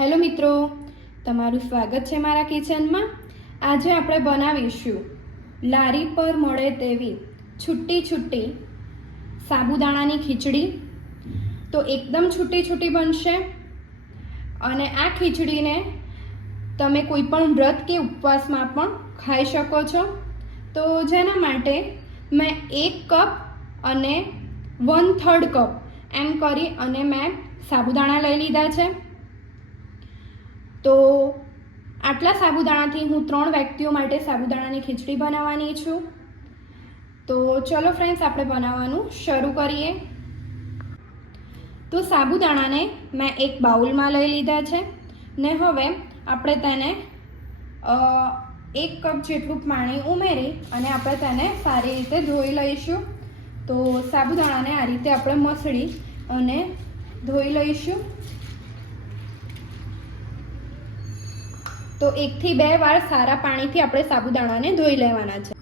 Hello મિત્રો, તમારું સ્વાગત છે મારા કિચનમાં. આજે આપણે બનાવીશું લારી પર મળે તેવી છૂટી છૂટી સાબુદાણાની ખીચડી. તો એકદમ છૂટી છૂટી બનશે અને આ ખીચડીને તમે કોઈ પણ વ્રત કે ઉપવાસમાં પણ ખાઈ શકો છો. તો જેના માટે મેં એક કપ અને વન થર્ડ કપ એમ કરી અને મેં સાબુદાણા લઈ લીધા છે. તો આટલા સાબુદાણાથી હું ત્રણ વ્યક્તિઓ માટે સાબુદાણાની ખીચડી બનાવવાની છું. તો ચલો ફ્રેન્ડ્સ આપણે બનાવવાનું શરૂ કરીએ. તો સાબુદાણાને મેં એક બાઉલમાં લઈ લીધા છે ને હવે આપણે તેને એક કપ જેટલું પાણી ઉમેરી અને આપણે તેને સારી રીતે ધોઈ લઈશું. તો સાબુદાણાને આ રીતે આપણે મસળી અને ધોઈ લઈશું. તો એકથી બે વાર સારા પાણીથી આપણે સાબુદાણાને ધોઈ લેવાના છે.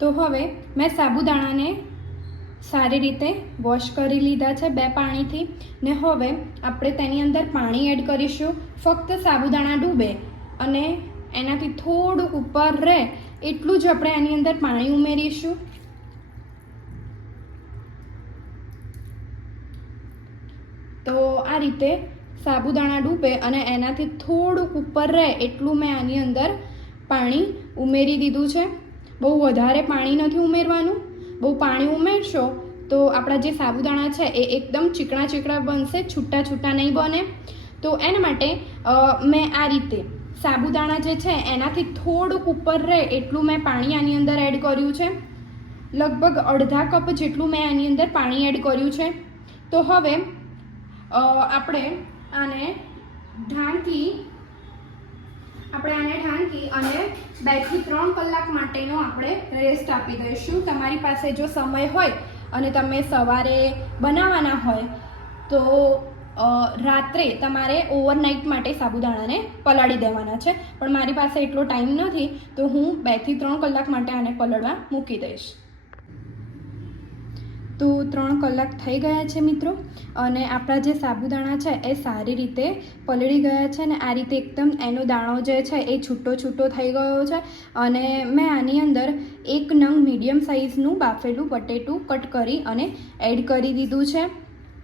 તો હવે મેં સાબુદાણાને સારી રીતે વોશ કરી લીધા છે બે પાણીથી ને હવે આપણે તેની અંદર પાણી એડ કરીશું. ફક્ત સાબુદાણા ડૂબે અને એનાથી થોડું ઉપર રહે એટલું જ આપણે એની અંદર પાણી ઉમેરીશું. તો આ રીતે સાબુદાણા ડૂબે અને એનાથી થોડુંક ઉપર રહે એટલું મેં આની અંદર પાણી ઉમેરી દીધું છે. બહુ વધારે પાણી નથી ઉમેરવાનું. બહુ પાણી ઉમેરશો તો આપણા જે સાબુદાણા છે એ એકદમ ચીકણા ચીકણા બનશે, છૂટા છૂટા નહીં બને. તો એના માટે મેં આ રીતે સાબુદાણા જે છે એનાથી થોડુંક ઉપર રહે એટલું મેં પાણી આની અંદર એડ કર્યું છે. લગભગ અડધા કપ જેટલું મેં આની અંદર પાણી એડ કર્યું છે. તો હવે આપણે આને ઢાંકી, આપણે આને ઢાંકી અને બેથી ત્રણ કલાક માટેનો આપણે રેસ્ટ આપી દઈશું. તમારી પાસે જો સમય હોય અને તમે સવારે બનાવવાના હોય, તો રાત્રે તમારે ઓવરનાઇટ માટે સાબુદાણાને પલાળી દેવાના છે. પણ મારી પાસે એટલો ટાઈમ નથી, તો હું બેથી ત્રણ કલાક માટે આને પલળવા મૂકી દઈશ. તો ત્રણ કલાક થઈ ગયા છે મિત્રો. અને આપણા જે સાબુદાણા છે એ સારી રીતે પલળી ગયા છે ને આ રીતે એકદમ એનો દાણો જે છે એ છૂટો છૂટો થઈ ગયો છે. અને મેં આની અંદર એક નંગ મીડિયમ સાઇઝનું બાફેલું બટેટું કટ કરી અને એડ કરી દીધું છે.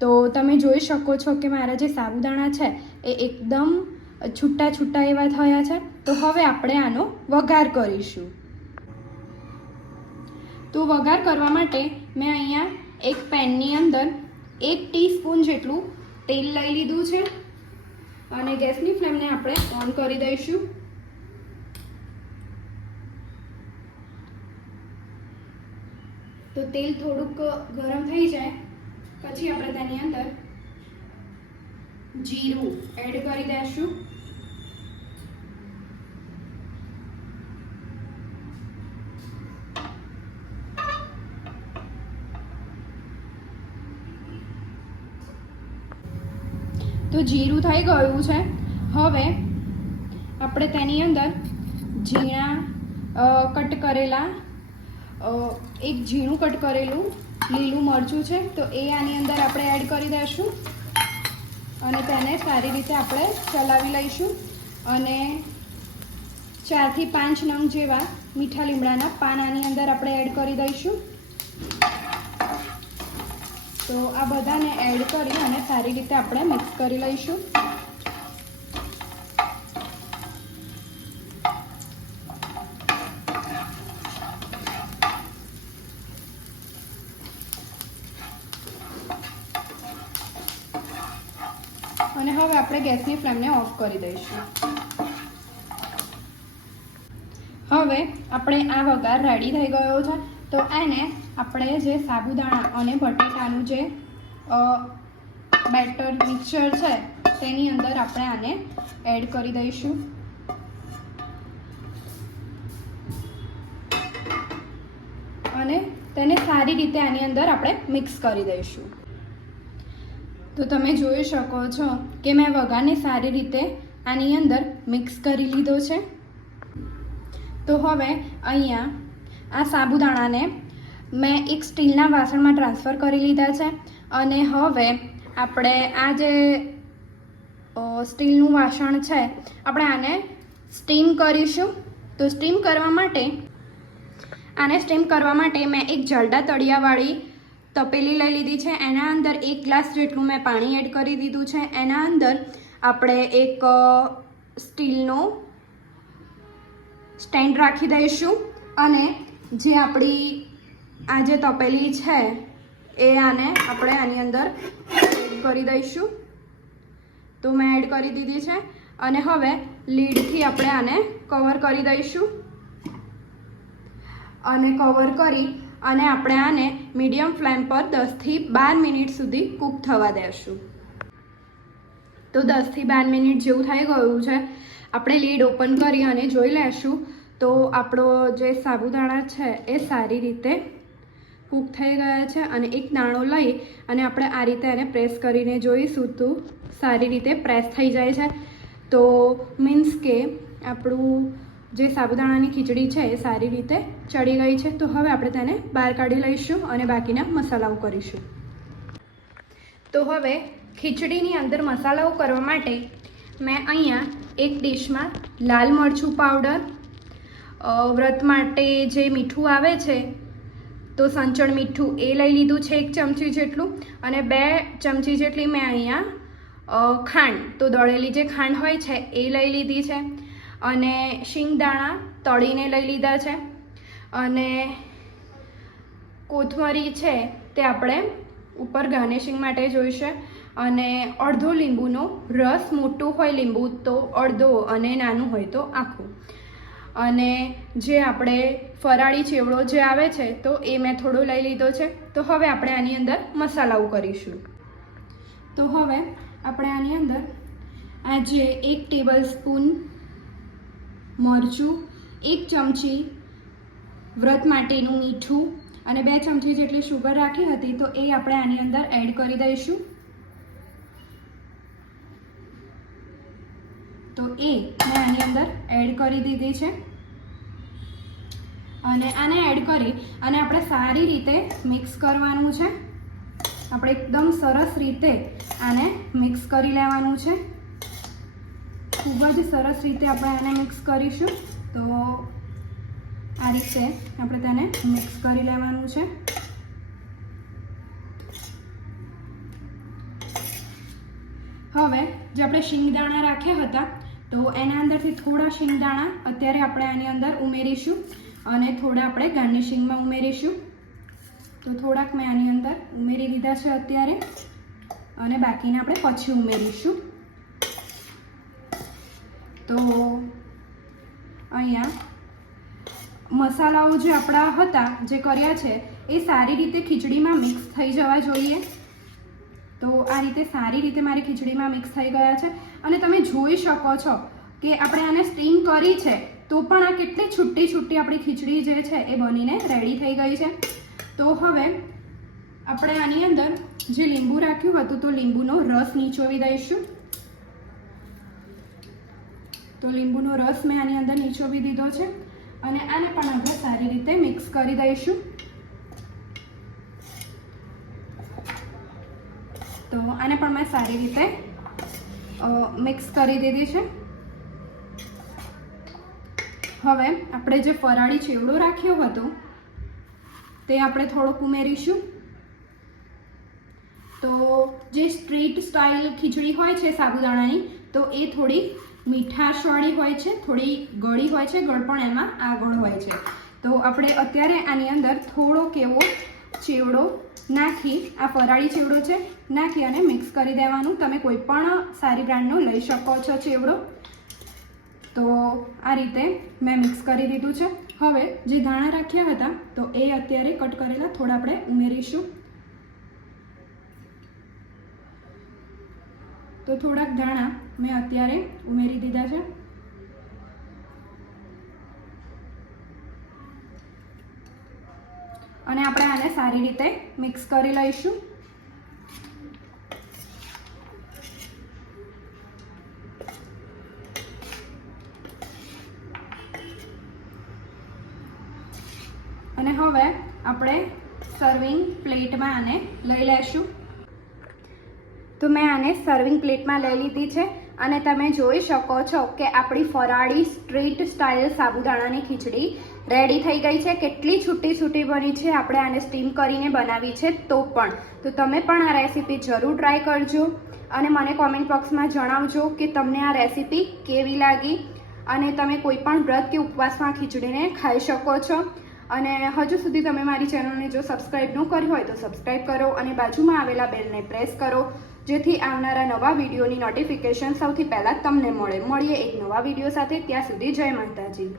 તો તમે જોઈ શકો છો કે મારા જે સાબુદાણા છે એ એકદમ છૂટા છૂટા એવા થયા છે. તો હવે આપણે આનો વઘાર કરીશું. તો વઘાર કરવા માટે મેં અહીંયા એક પેનની અંદર એક ટીસ્પૂન જેટલું તેલ લઈ લીધું છે. અને ગેસની ફ્લેમને આપણે ઓન કરી દઈશું. તો તેલ થોડુંક ગરમ થઈ જાય, પછી આપણે તેની અંદર જીરું એડ કરી દઈશું. તો જીરું થઈ ગયું છે. હવે આપણે તેની અંદર ઝીણા કટ કરેલા એક ઝીણું કટ કરેલું લીલું મરચું છે. તો એ આની અંદર આપણે એડ કરી દઈશું અને તેને સારી રીતે આપણે ચલાવી લઈશું અને ચારથી પાંચ નંગ જેવા મીઠા લીમડાના પાન આની અંદર આપણે એડ કરી દઈશું. તો આ બધાને એડ કરી અને સારી રીતે આપણે મિક્સ કરી લઈશું. અને હવે આપણે ગેસની ફ્લેમને ઓફ કરી દઈશું. હવે આપણે આ વઘાર રેડી થઈ ગયો છે. તો એને આપણે જે સાબુદાણા અને બટેટાનું જે બેટર મિક્સચર છે, તેની અંદર આપણે આને એડ કરી દઈશું. અને તેને સારી રીતે આની અંદર આપણે મિક્સ કરી દઈશું. તો તમે જોઈ શકો છો કે મેં વઘારને સારી રીતે આની અંદર મિક્સ કરી લીધો છે. તો હવે અહીંયા આ સાબુદાણાને મેં એક સ્ટીલના વાસણમાં ટ્રાન્સફર કરી લીધા છે અને હવે આપણે આ જે સ્ટીલનું વાસણ છે, આપણે આને સ્ટીમ કરીશું. તો સ્ટીમ કરવા માટે, આને સ્ટીમ કરવા માટે મેં એક જલડા તળિયાવાળી તપેલી લઈ લીધી છે. એના અંદર એક ગ્લાસ જેટલું મેં પાણી એડ કરી દીધું છે. એના અંદર આપણે એક સ્ટીલનો સ્ટેન્ડ રાખી દઈશું અને જે આપણી આ જે તપેલી છે, એ આને આપણે આની અંદર એડ કરી દઈશું. તો મેં એડ કરી દીધી છે. અને હવે લીડથી આપણે આને કવર કરી દઈશું. અને કવર કરી અને આપણે આને મીડિયમ ફ્લેમ પર દસથી બાર મિનિટ સુધી કૂક થવા દેશું. તો દસથી બાર મિનિટ જેવું થઈ ગયું છે. આપણે લીડ ઓપન કરી અને જોઈ લેશું. તો આપણો જે સાબુદાણા છે એ સારી રીતે કૂક થઈ ગયા છે અને એક દાણો લઈ અને આપણે આ રીતે એને પ્રેસ કરીને જોઈશું તો સારી રીતે પ્રેસ થઈ જાય છે. તો મીન્સ કે આપણું જે સાબુદાણાની ખીચડી છે એ સારી રીતે ચડી ગઈ છે. તો હવે આપણે તેને બહાર કાઢી લઈશું અને બાકીના મસાલાઓ કરીશું. તો હવે ખીચડીની અંદર મસાલાઓ કરવા માટે મેં અહીંયા એક ડીશમાં લાલ મરચું પાવડર વ્રત માટે જે મીઠું આવે છે, તો સંચળ મીઠું એ લઈ લીધું છે એક ચમચી જેટલું અને બે ચમચી જેટલી મેં અહીંયા ખાંડ, તો દળેલી જે ખાંડ હોય છે એ લઈ લીધી છે અને શિંગદાણા તળીને લઈ લીધા છે અને કોથમરી છે તે આપણે ઉપર ગાર્નિશિંગ માટે જોઈશે અને અડધો લીંબુનો રસ, મોટું હોય લીંબુ તો અડધો અને નાનું હોય તો આખું. અને જે આપણે ફરાળી ચેવડો જે આવે છે, તો એ મેં થોડો લઈ લીધો છે. તો હવે આપણે આની અંદર મસાલાઓ કરીશું. તો હવે આપણે આની અંદર આજે એક ટેબલ સ્પૂન મરચું, એક ચમચી વ્રત માટેનું મીઠું અને બે ચમચી જેટલી શુગર રાખી હતી, તો એ આપણે આની અંદર એડ કરી દઈશું. તો એ મેં આની અંદર એડ કરી દીધી છે. અને આને એડ કરી અને આપણે સારી રીતે મિક્સ કરવાનું છે. આપણે એકદમ સરસ રીતે આને મિક્સ કરી લેવાનું છે. ખૂબ જ સરસ રીતે આપણે આને મિક્સ કરીશું. તો આ રીતે આપણે તેને મિક્સ કરી લેવાનું છે. હવે જે આપણે શિંગદાણા રાખ્યા હતા તો એના અંદરથી થોડા શિંગદાણા અત્યારે આપણે આની અંદર ઉમેરીશું અને થોડા આપણે ગાર્નિશિંગમાં ઉમેરીશું. તો થોડાક મેં આની અંદર ઉમેરી દીધા છે અત્યારે અને બાકીને આપણે પછી ઉમેરીશું. તો અહીંયા મસાલાઓ જે આપણા હતા, જે કર્યા છે, એ સારી રીતે ખીચડીમાં મિક્સ થઈ જવા જોઈએ. તો આ રીતે સારી રીતે મારી ખીચડીમાં મિક્સ થઈ ગયા છે. અને તમે જોઈ શકો છો કે આપણે આને સ્ટીમ કરી છે, તો પણ આ કેટલી છૂટી છૂટી આપણી ખીચડી જે છે એ બનીને રેડી થઈ ગઈ છે. તો હવે આપણે આની અંદર જે લીંબુ રાખ્યું હતું, તો લીંબુનો રસ નીચોવી દઈશું. તો લીંબુનો રસ મેં આની અંદર નીચોવી દીધો છે. અને આને પણ આપણે સારી રીતે મિક્સ કરી દઈશું. તો આને પણ મેં સારી રીતે મિક્સ કરી દીધી છે. હવે આપણે જે ફરાળી ચેવડો રાખ્યો હતો, તે આપણે થોડોક ઉમેરીશું. તો જે સ્ટ્રીટ સ્ટાઇલ ખીચડી હોય છે સાબુદાણાની, તો એ થોડી મીઠાશવાળી હોય છે, થોડી ગળી હોય છે, ગળ પણ એમાં આગળ હોય છે. તો આપણે અત્યારે આની અંદર થોડોક એવો ચેવડો નાખી આ ફરાળી ચેવડો છે, નાખી અને મિક્સ કરી દેવાનું. તમે કોઈ પણ સારી બ્રાન્ડનો લઈ શકો છો ચેવડો. તો આ રીતે મેં મિક્સ કરી દીધું છે. હવે જે ધાણા રાખ્યા હતા, તો એ અત્યારે કટ કરેલા, થોડા આપણે ઉમેરીશું. તો થોડાક ધાણા મેં અત્યારે ઉમેરી દીધા છે. અને આપણે આને સારી રીતે મિક્સ કરી લઈશું. અને હવે આપણે સર્વિંગ પ્લેટમાં આને લઈ લેશું તો મેં આને સર્વિંગ પ્લેટમાં લઈ લીધી છે. અને તમે જોઈ શકો છો કે આપણી ફરાળી સ્ટ્રીટ સ્ટાઇલ સાબુદાણાની ખીચડી રેડી થઈ ગઈ છે. કેટલી છૂટી છૂટી બની છે. આપણે આને સ્ટીમ કરીને બનાવી છે તો પણ. તો તમે પણ આ રેસીપી જરૂર ટ્રાય કરજો અને મને કોમેન્ટ બોક્સમાં જણાવજો કે તમને આ રેસીપી કેવી લાગી અને તમે કોઈ પણ વ્રત કે ઉપવાસમાં ખીચડીને ખાઈ શકો છો. અને હજુ સુધી તમે મારી ચેનલને જો સબસ્ક્રાઈબ ન કરી હોય તો સબસ્ક્રાઈબ કરો અને બાજુમાં આવેલા બેલને પ્રેસ કરો. જેથી આવનારા નવા વિડીયોની નોટિફિકેશન સૌથી પહેલાં તમને મળે. મળીએ એક નવા વીડિયો સાથે. ત્યાં સુધી જય માતાજી.